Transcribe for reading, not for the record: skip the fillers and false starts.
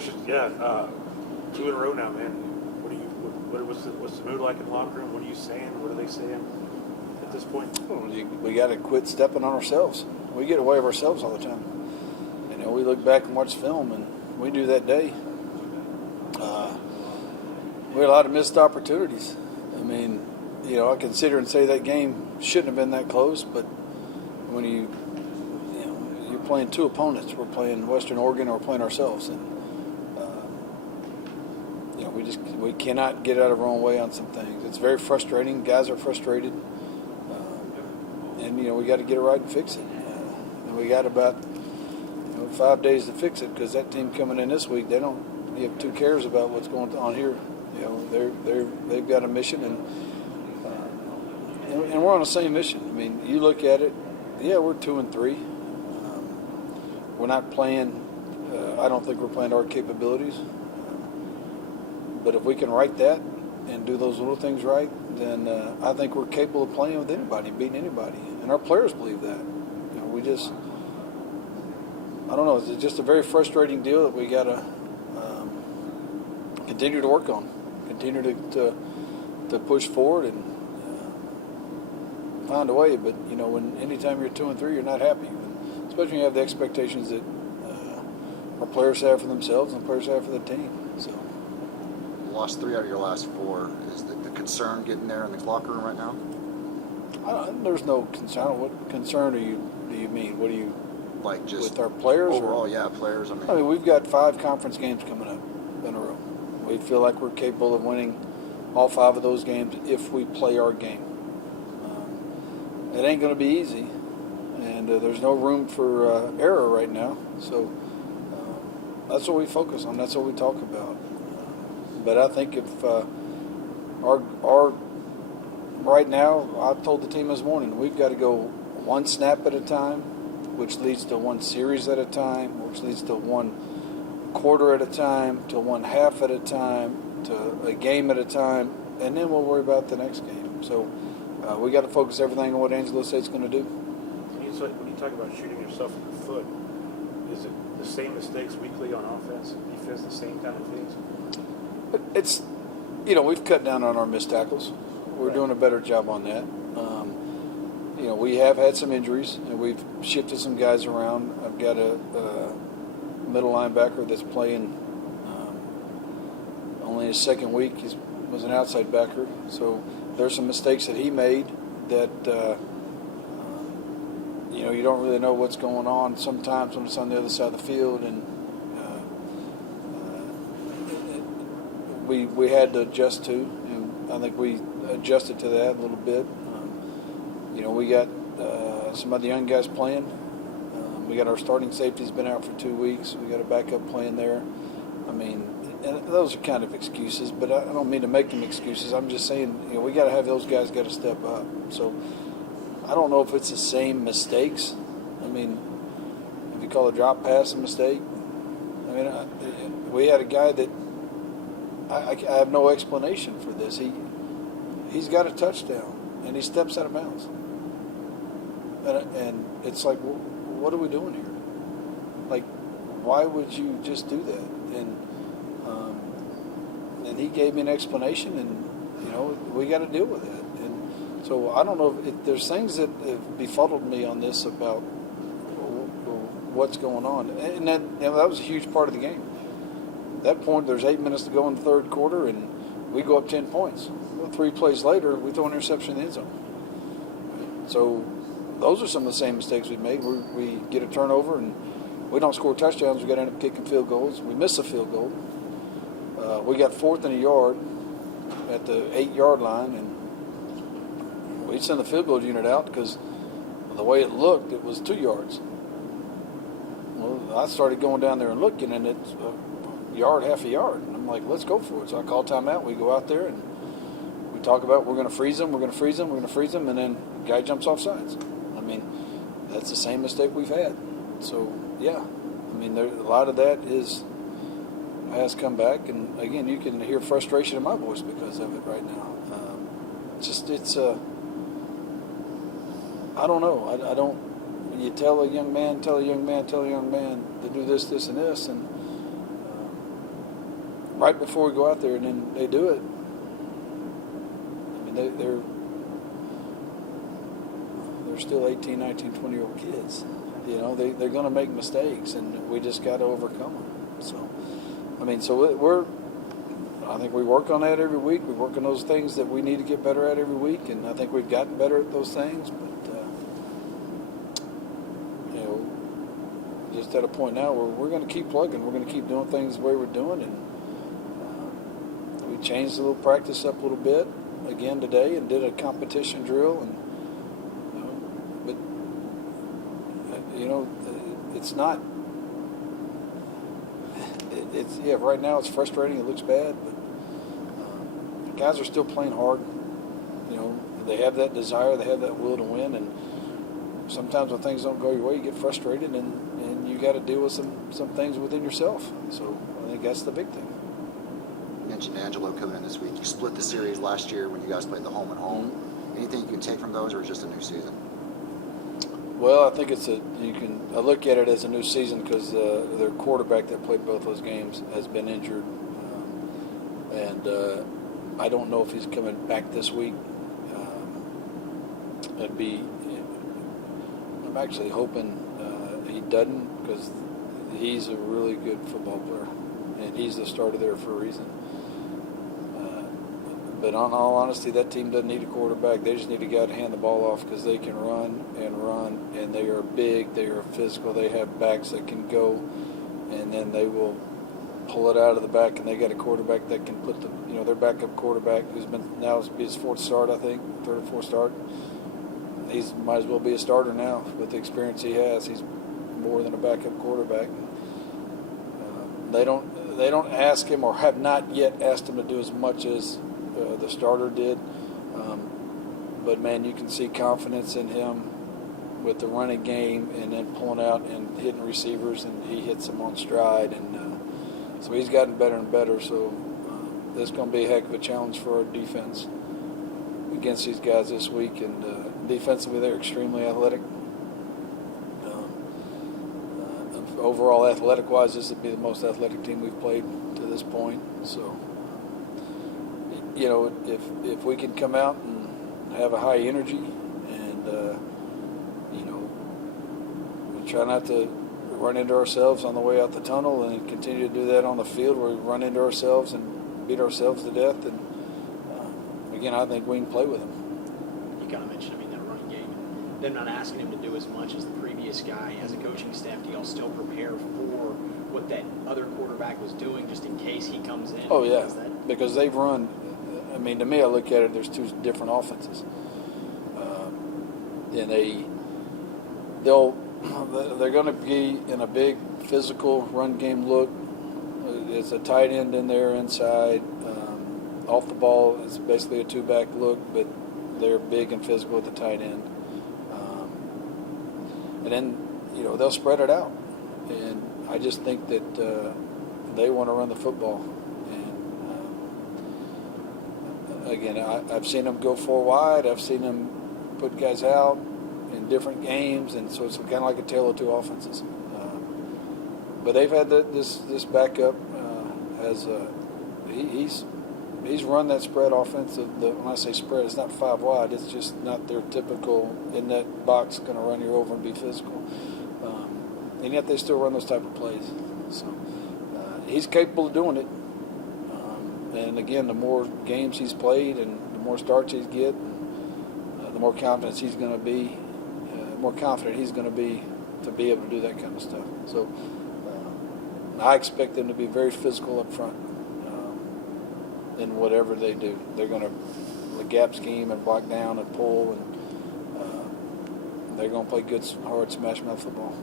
Coach, yeah, 2 in a row now, man. What's the mood like in the locker room? What are you saying? What are they saying at this point? We got to quit stepping on ourselves. We get away with ourselves all the time. We look back and watch film, and we do that day. We had a lot of missed opportunities. I mean, I can sit here and say that game shouldn't have been that close, but when you're playing two opponents, we're playing Western Oregon or we're playing ourselves, and we cannot get out of our own way on some things. It's very frustrating. Guys are frustrated, and we got to get it right and fix it. And we got about 5 days to fix it, because that team coming in this week, they don't give 2 cares about what's going on here. They've got a mission, and we're on the same mission. I mean, you look at it, we're 2-3. We're not playing. I don't think we're playing to our capabilities. But if we can right that and do those little things right, then I think we're capable of playing with anybody, beating anybody, and our players believe that. I don't know. It's just a very frustrating deal that we got to continue to work on, continue to push forward and find a way. But when anytime you're 2-3, you're not happy, especially when you have the expectations that our players have for themselves and players have for the team. So, you lost 3 out of your last 4. Is the concern getting there in the locker room right now? There's no concern. What concern do you mean? What do you? Like just with our players? Overall, players. I mean, we've got 5 conference games coming up in a row. We feel like we're capable of winning all 5 of those games if we play our game. It ain't going to be easy, and there's no room for error right now. So that's what we focus on. That's what we talk about. But I think if our right now, I told the team this morning, we've got to go one snap at a time, which leads to one series at a time, which leads to one quarter at a time, to one half at a time, to a game at a time, and then we'll worry about the next game. So we got to focus everything on what Angelo State's going to do. When you talk about shooting yourself in the foot, is it the same mistakes weekly on offense, defense, the same kind of things? It's, we've cut down on our missed tackles. We're doing a better job on that. We have had some injuries, and we've shifted some guys around. I've got a middle linebacker that's playing only his second week. He was an outside backer. So there's some mistakes that he made that, you don't really know what's going on sometimes when it's on the other side of the field. And we had to adjust to, and I think we adjusted to that a little bit. We got some of the young guys playing. We got our starting safety's been out for 2 weeks. We got a backup playing there. I mean, and those are kind of excuses, but I don't mean to make them excuses. I'm just saying, we got to have those guys got to step up. So I don't know if it's the same mistakes. I mean, if you call a drop pass a mistake, I mean, we had a guy that I have no explanation for this. He's got a touchdown, and he steps out of bounds. And it's like, what are we doing here? Like, why would you just do that? And he gave me an explanation, and we got to deal with it. And so I don't know if there's things that have befuddled me on this about what's going on, and that was a huge part of the game. At that point, there's 8 minutes to go in the third quarter, and we go up 10 points. Well, 3 plays later, we throw an interception in the end zone. So those are some of the same mistakes we made. We get a turnover, and we don't score touchdowns. We got to end up kicking field goals. We miss a field goal. We got 4th and a yard at the 8-yard line, and we sent the field goal unit out because the way it looked, it was 2 yards. Well, I started going down there and looking, and it's a yard, half a yard. And I'm like, let's go for it. So I call timeout. We go out there, and we talk about we're going to freeze them, and then the guy jumps off sides. I mean, that's the same mistake we've had. So, yeah. I mean, a lot of that has come back. And, again, you can hear frustration in my voice because of it right now. I don't know. I don't – you tell a young man to do this, and right before we go out there, and then they do it. I mean, they're still 18, 19, 20-year-old kids. You know, they're going to make mistakes, and we just got to overcome them. So, I mean, I think we work on that every week. We work on those things that we need to get better at every week, and I think we've gotten better at those things. But, you know, just at a point now where we're going to keep plugging. We're going to keep doing things the way we're doing, and we changed the little practice up a little bit again today and did a competition drill, and it's not. Right now it's frustrating. It looks bad, but the guys are still playing hard. You know, they have that desire, they have that will to win, and sometimes when things don't go your way, you get frustrated, and you got to deal with some things within yourself. So I think that's the big thing. You mentioned Angelo coming in this week. You split the series last year when you guys played the home and home. Mm-hmm. Anything you can take from those, or just a new season? Well, I think I look at it as a new season because their quarterback that played both those games has been injured, and I don't know if he's coming back this week. I'm actually hoping he doesn't, because he's a really good football player, and he's the starter there for a reason. But on all honesty, that team doesn't need a quarterback. They just need a guy to hand the ball off, because they can run, and they are big, they are physical, they have backs that can go, and then they will pull it out of the back, and they got a quarterback that can put their backup quarterback, who's been now be his fourth start, I think, third or fourth start. He might as well be a starter now with the experience he has. He's more than a backup quarterback. They don't ask him, or have not yet asked him, to do as much as the starter did, but man, you can see confidence in him with the running game, and then pulling out and hitting receivers, and he hits them on stride, and so he's gotten better and better. So this is going to be a heck of a challenge for our defense against these guys this week, and defensively they're extremely athletic. Overall, athletic-wise, this would be the most athletic team we've played to this point. So, you know, if we can come out and have a high energy, and you know, we try not to run into ourselves on the way out the tunnel, and continue to do that on the field, where we run into ourselves and beat ourselves to death, and again, I think we can play with them. You kind of mentioned, that running game, and them not asking him to do as much as the previous guy. As a coaching staff, do y'all still prepare for what that other quarterback was doing, just in case he comes in? Oh yeah, because they've run. To me, I look at it, there's two different offenses, and they're going to be in a big physical run game look. There's a tight end in there inside. Off the ball, it's basically a two-back look, but they're big and physical at the tight end. And then, they'll spread it out. And I just think that they want to run the football. And again, I've seen them go four wide. I've seen them put guys out in different games, and so it's kind of like a tale of two offenses. But they've had this backup as he's run that spread offense. When I say spread, it's not five wide. It's just not their typical in that box going to run you over and be physical. And yet they still run those type of plays. So he's capable of doing it. And again, the more games he's played and the more starts he's get, the more confident he's going to be. More confident he's going to be able to do that kind of stuff. So I expect them to be very physical up front in whatever they do. They're going to the gap scheme and block down and pull, and they're going to play good, hard smash mouth football.